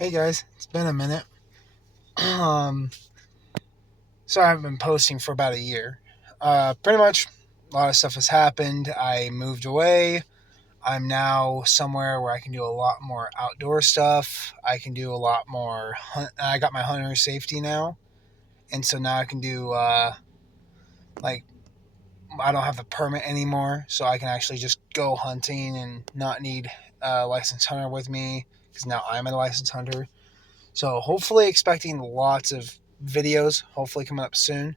Hey guys, it's been a minute. So I haven't been posting for about a year. Pretty much a lot of stuff has happened. I moved away. I'm now somewhere where I can do a lot more outdoor stuff. I can do a lot more I got my hunter safety now. And so now I can do like I don't have the permit anymore, so I can actually just go hunting and not need a licensed hunter with me because now I'm a licensed hunter. So hopefully expecting lots of videos, hopefully coming up soon.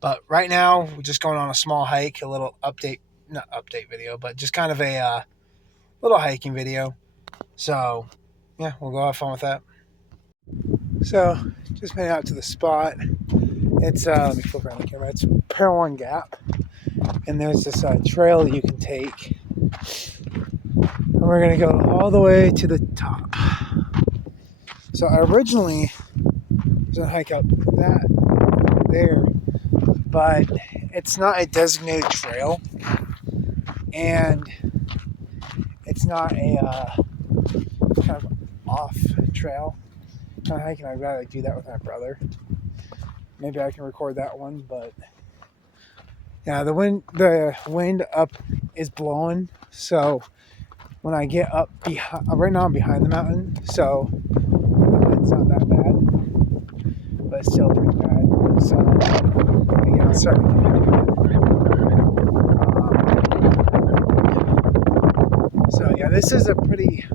But right now, we're just going on a small hike, a little update, not update video, but just kind of a little hiking video. So yeah, we'll go have fun with that. So just made out to the spot. It's, let me flip around the camera. It's Parowan Gap. And there's this trail you can take. And we're going to go all the way to the top. So I originally was going to hike up that there, but it's not a designated trail, and it's not a kind of off trail kind of hiking. I'd rather do that with my brother. Maybe I can record that one, but yeah, the wind up is blowing, so when I get up behind, right now I'm behind the mountain, so the wind's not that bad, but it's still pretty bad. So again, I'll start with so yeah, this is a pretty,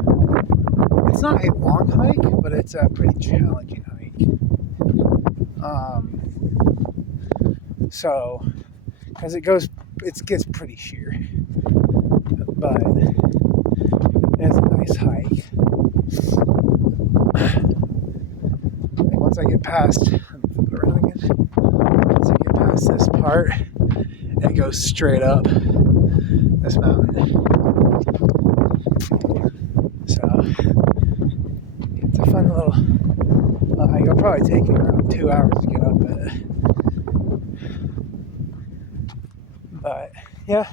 it's not a long hike, but it's a pretty challenging hike. So, because it gets pretty sheer, but it's a nice hike. Like once I get past, let me flip it around again. Once I get past this part, it goes straight up this mountain. So it's a fun little hike. It'll probably take me around 2 hours to get up it. But yeah,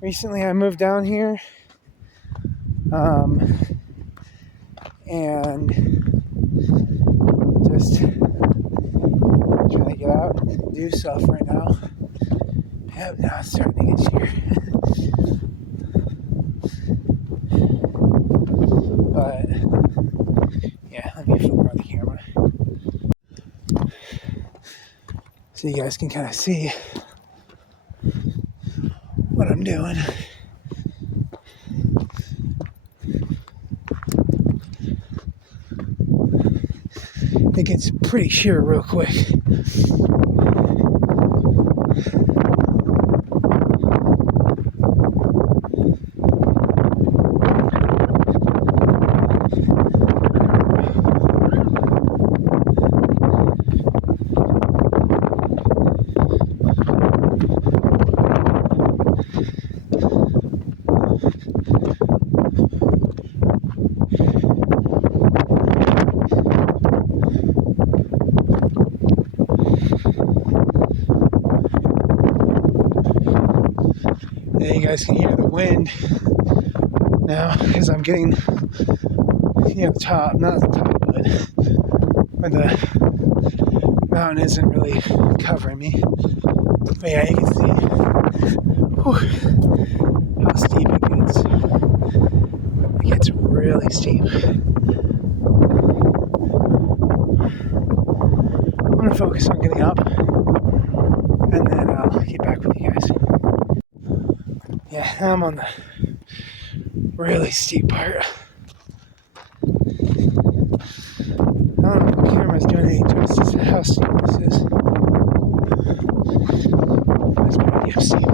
recently I moved down here, and just trying to get out and do stuff right now. Yep, now it's starting to get sheer. But yeah, let me flip around the camera so you guys can kind of see what I'm doing. It gets pretty sheer real quick. And you guys can hear the wind now because I'm getting near the top, not the top, but where the mountain isn't really covering me. But yeah, you can see how steep it gets. It gets really steep. I'm going to focus on getting up, and then I'll get back with you guys. Yeah, now I'm on the really steep part. I don't know if the camera's doing any justice to how steep this is. It's pretty damn steep.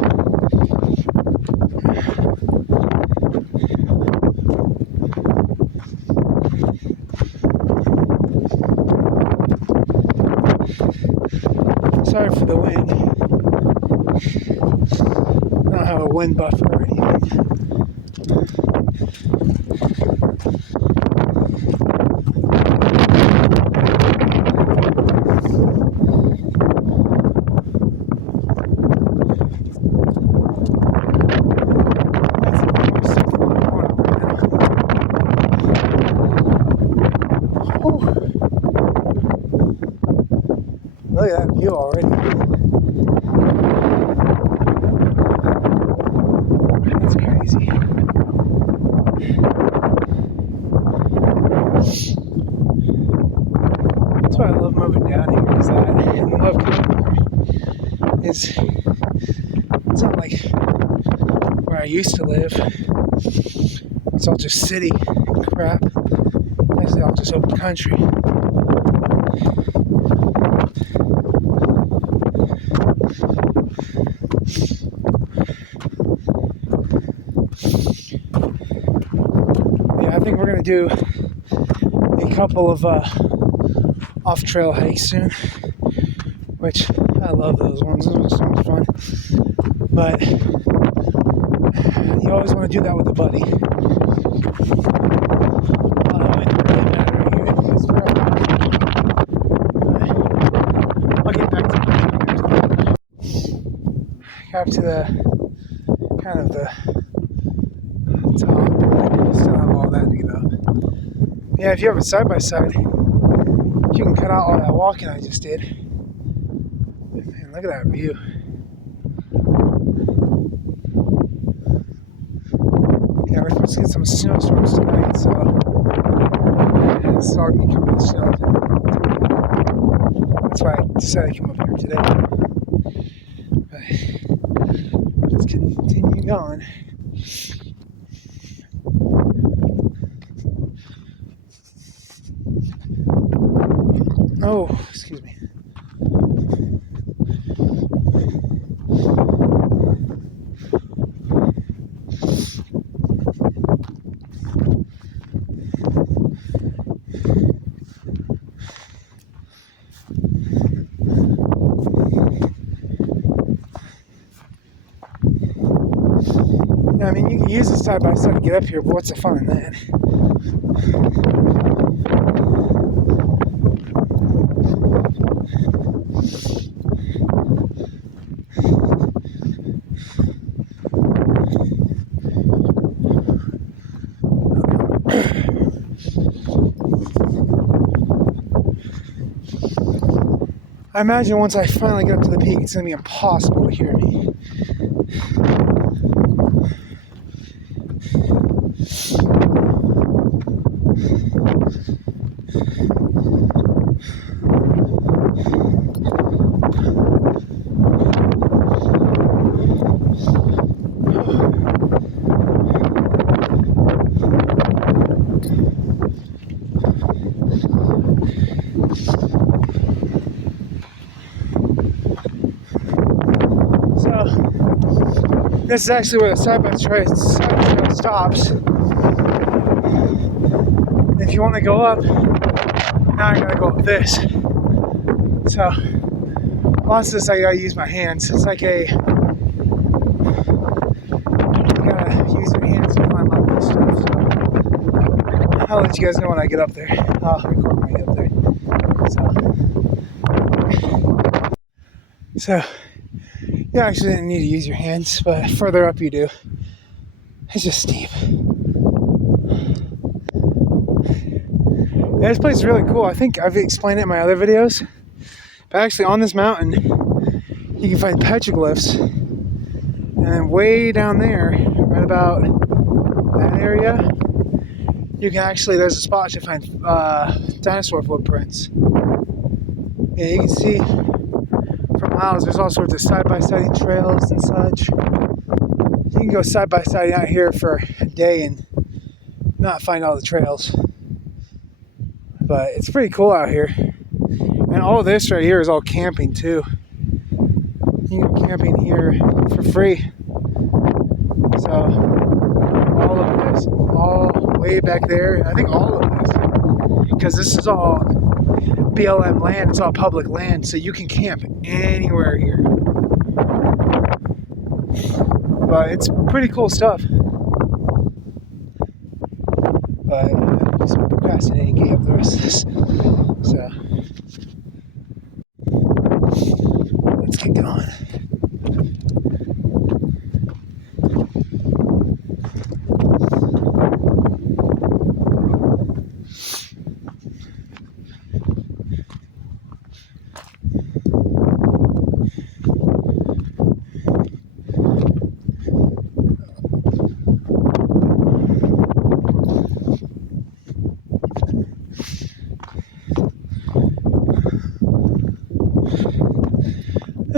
Sorry for the wind. I don't have a wind buffer or anything. Look at that view already. That's crazy. That's why I love moving down here, is that I love coming here. It's not like where I used to live. It's all just city crap. It's actually all just open country. Yeah, I think we're gonna do a couple of off-trail hikes soon, which I love those ones. Those are so much fun. But you always want to do that with a buddy. I'll get back to that. Got up to the kind of the top. Still have all that to get up. Yeah, if you have it side by side, you can cut out all that walking I just did. Man, look at that view. Yeah, we're supposed to get some snowstorms tonight, so it's all gonna be coming with snow. That's why I decided to come up here today. But let's continue going. Oh, excuse me. I mean, you can use it side by side to get up here, but what's the fun in that? I imagine once I finally get up to the peak, it's going to be impossible to hear me. This is actually where the side by side trail stops. If you want to go up, now I gotta go up this. So lots of this I gotta use my hands. It's like you gotta use your hands to climb up this stuff. So I'll let you guys know when I get up there. I'll record when I get up there. So you actually didn't need to use your hands, but further up you do. It's just steep. Yeah, this place is really cool. I think I've explained it in my other videos. But actually on this mountain, you can find petroglyphs. And then way down there, right about that area, you can actually, there's a spot to find dinosaur footprints. Yeah, you can see for miles, there's all sorts of side-by-siding trails and such. You can go side-by-side out here for a day and not find all the trails. But it's pretty cool out here. And all this right here is all camping too. You can go camping here for free. So all of this, all way back there, I think all of this, because this is all BLM land, it's all public land, so you can camp anywhere here. But it's pretty cool stuff. But I'm just procrastinating getting up the rest of this. So let's get going.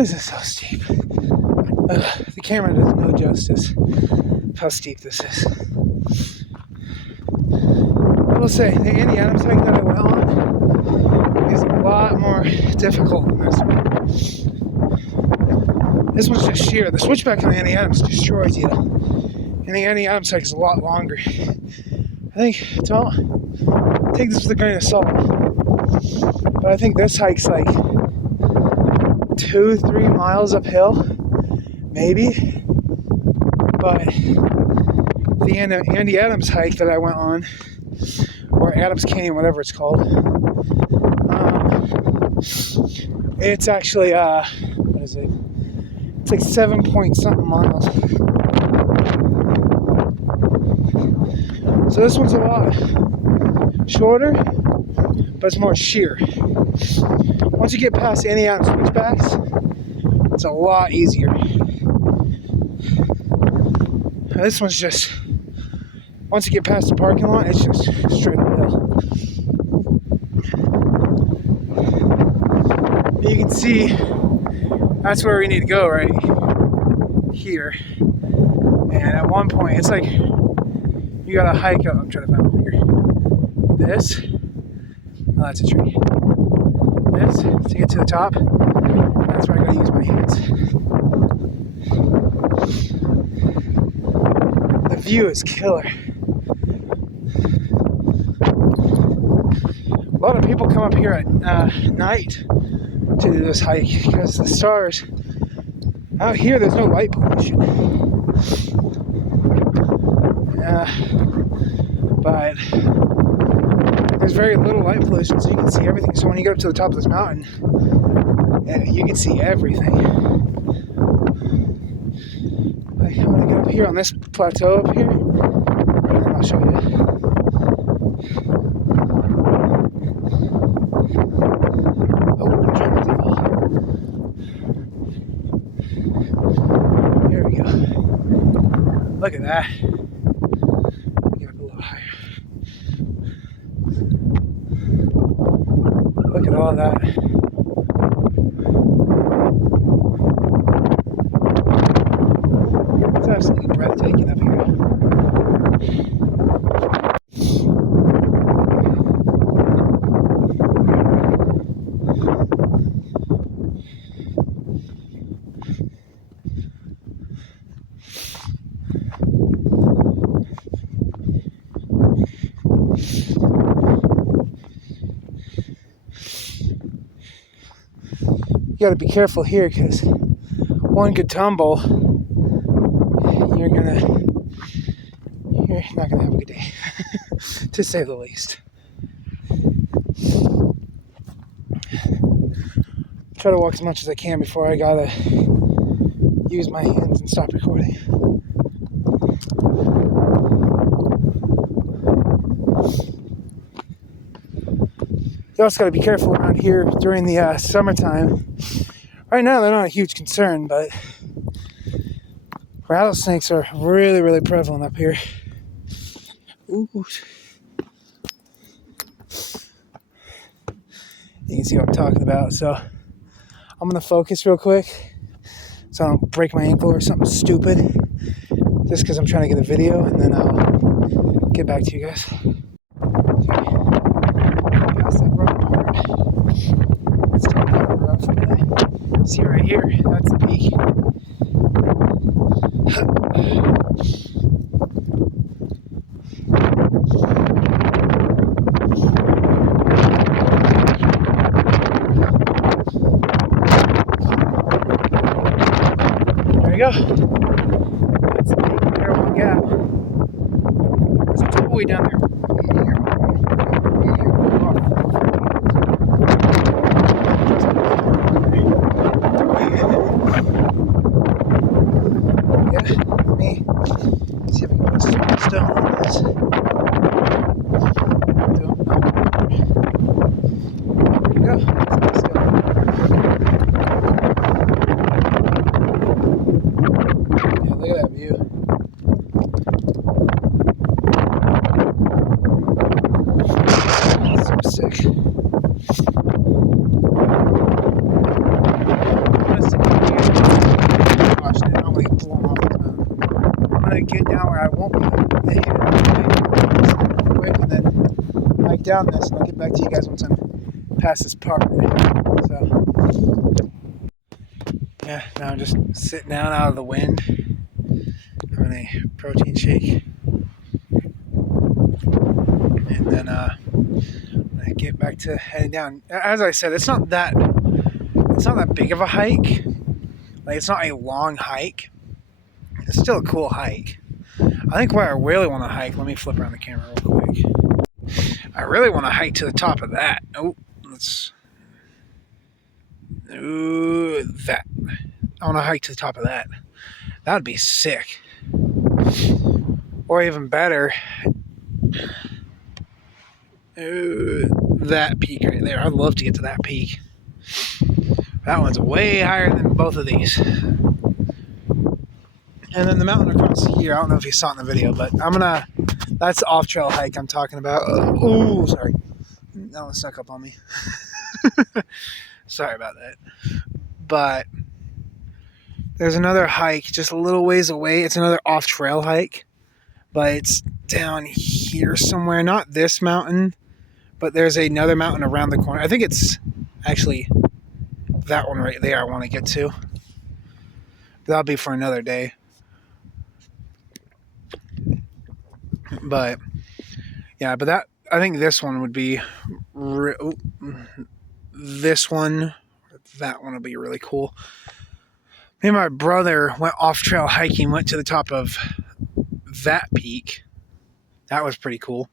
This is so steep. The camera does no justice how steep this is. I will say, the Andy Adams hike that I went on is a lot more difficult than this one. This one's just sheer. The switchback on the Andy Adams destroys you. And the Andy Adams hike is a lot longer. I think, don't take this with a grain of salt, but I think this hike's like 2-3 miles uphill, maybe. But the Andy Adams hike that I went on, or Adams Canyon, whatever it's called, it's actually, what is it? It's like 7 point something miles. So this one's a lot shorter, but it's more sheer. Once you get past Andy Adams switchbacks, it's a lot easier. This one's just, once you get past the parking lot, it's just straight uphill. You can see that's where we need to go, right here. And at one point, it's like you gotta hike up. I'm trying to find over here. This, oh, that's a tree. This to get to the top. That's where I gotta use my hands. The view is killer. A lot of people come up here at night to do this hike because the stars out here, there's no light pollution. But there's very little light pollution, so you can see everything. So when you get up to the top of this mountain, you can see everything. Like, I'm gonna get up here on this plateau up here, and then I'll show you. There we go. Look at that. Get up a little higher. Look at all that. It's absolutely breathtaking up here. You gotta be careful here because one good tumble, you're not gonna have a good day, to say the least. Try to walk as much as I can before I gotta use my hands and stop recording. You also got to be careful around here during the summertime. Right now, they're not a huge concern, but rattlesnakes are really, really prevalent up here. Ooh. You can see what I'm talking about. So I'm going to focus real quick so I don't break my ankle or something stupid, just because I'm trying to get a video, and then I'll get back to you guys. Let's take the other road from there. See right here, that's the peak. There we go. That's the peak of Parowan Gap. There's a tumbleweed down there. See if I can put a stone on this. There we go. Let's go. Yeah, look at that view. So sick. hike down this, and I'll get back to you guys once I'm past this part. So, yeah, now I'm just sitting down out of the wind, having a protein shake, and then I get back to heading down. As I said, it's not that big of a hike. Like, it's not a long hike. It's still a cool hike. I think where I really want to hike, let me flip around the camera real quick. I really want to hike to the top of that. That. I want to hike to the top of that. That would be sick. Or even better, that peak right there. I'd love to get to that peak. That one's way higher than both of these. And then the mountain across here, I don't know if you saw it in the video, but that's the off-trail hike I'm talking about. Oh, sorry. That one snuck up on me. Sorry about that. But there's another hike just a little ways away. It's another off-trail hike, but it's down here somewhere. Not this mountain, but there's another mountain around the corner. I think it's actually that one right there I want to get to. That'll be for another day. But yeah, but I think this one would be this one, that one would be really cool. Me and my brother went off trail hiking, went to the top of that peak. That was pretty cool.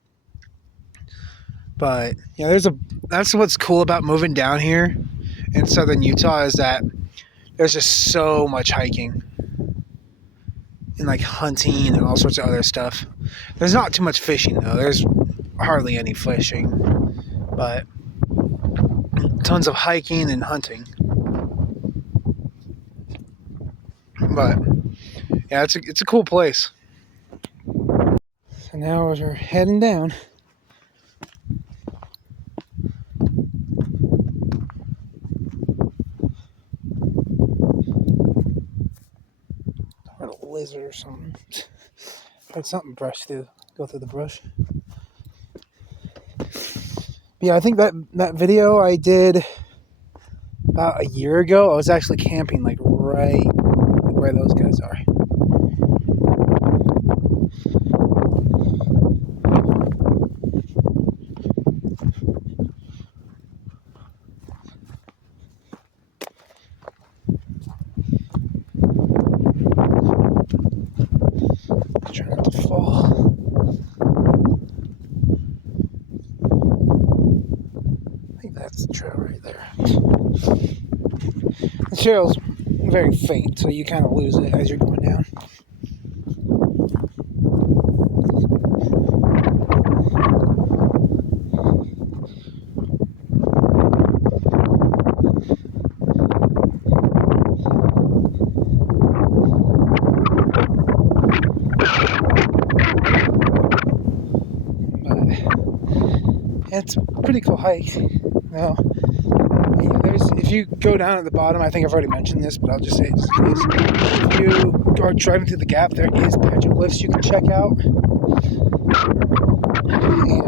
But yeah, that's what's cool about moving down here in southern Utah, is that there's just so much hiking and like hunting and all sorts of other stuff. There's not too much fishing though. There's hardly any fishing, but tons of hiking and hunting. But yeah, it's a cool place. So now we're heading down. Or a lizard or something. Had something go through the brush. Yeah, I think that video I did about a year ago, I was actually camping like right where those guys are. Try not to fall. I think that's the trail right there. The trail's very faint, so you kind of lose it as you're going down. It's a pretty cool hike. Now, if you go down at the bottom, I think I've already mentioned this, but I'll just say it just in case. If you are driving through the gap, there is petroglyphs you can check out.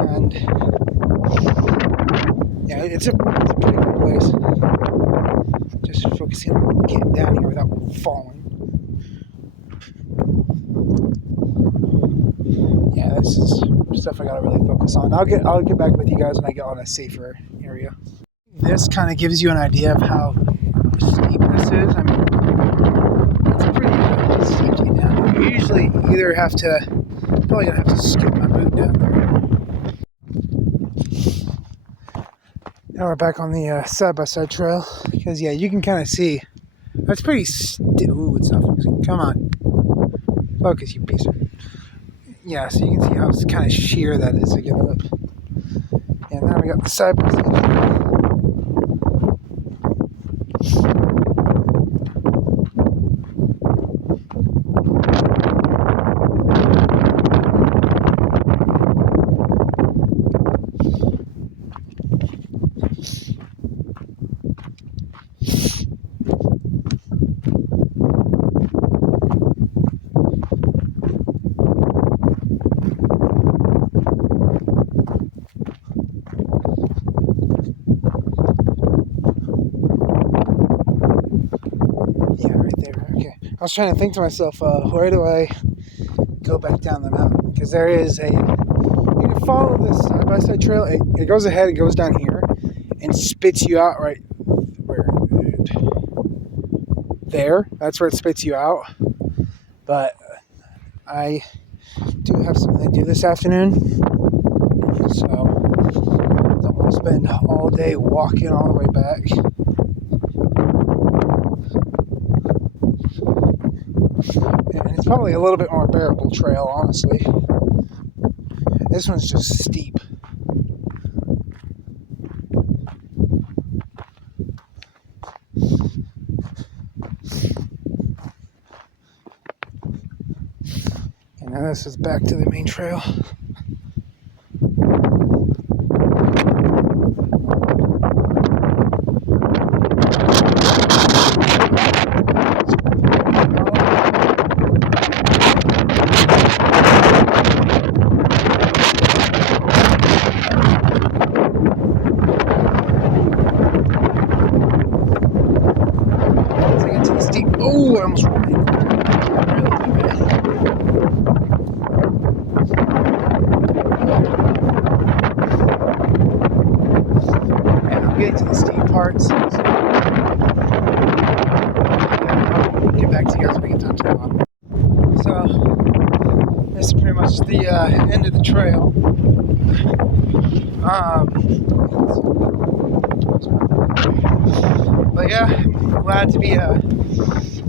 And yeah, it's a pretty cool place. Just focusing on getting down here without falling. Yeah, this is stuff I gotta really focus on. I'll get back with you guys when I get on a safer area. This kind of gives you an idea of how steep this is. I mean, it's pretty steep to get down. You usually either probably gonna have to scoot my boot down there. Now we're back on the side-by-side trail, because yeah, you can kind of see that's pretty ooh, it's not focusing. Come on, focus, you piece of. Yeah, so you can see how kind of sheer that is to get up. And now we got the side-by-side. I was trying to think to myself, where do I go back down the mountain? Because there is you can follow this side-by-side trail. It goes ahead, it goes down here, and spits you out right where? There. That's where it spits you out. But I do have something to do this afternoon, so don't want to spend all day walking all the way back. And it's probably a little bit more bearable trail, honestly. This one's just steep. And now this is back to the main trail. Oh, I almost ran. And I'm getting to the steep parts. So I'll get back to you guys when we get down to the bottom. So this is pretty much the end of the trail. But yeah, I'm glad to be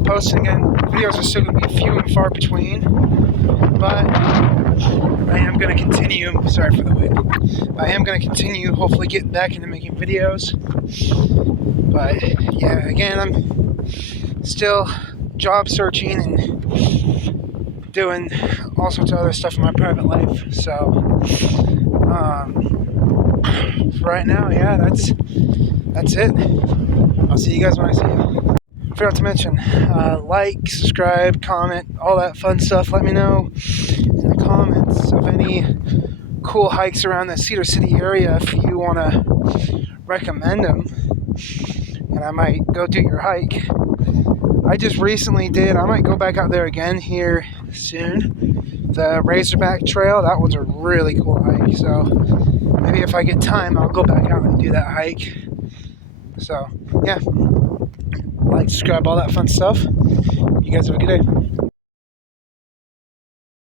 posting, and videos are still going to be few and far between, but I am going to continue. Sorry for the wind. I am going to continue, hopefully getting back into making videos. But yeah, again, I'm still job searching and doing all sorts of other stuff in my private life. So right now, yeah, that's it. I'll see you guys when I see you. I forgot to mention, like, subscribe, comment, all that fun stuff. Let me know in the comments of any cool hikes around the Cedar City area if you want to recommend them, and I might go do your hike. I just recently did. I might go back out there again here soon. The Razorback Trail, that one's a really cool hike, so maybe if I get time, I'll go back out and do that hike. So, yeah. Like, subscribe, all that fun stuff. You guys have a good day.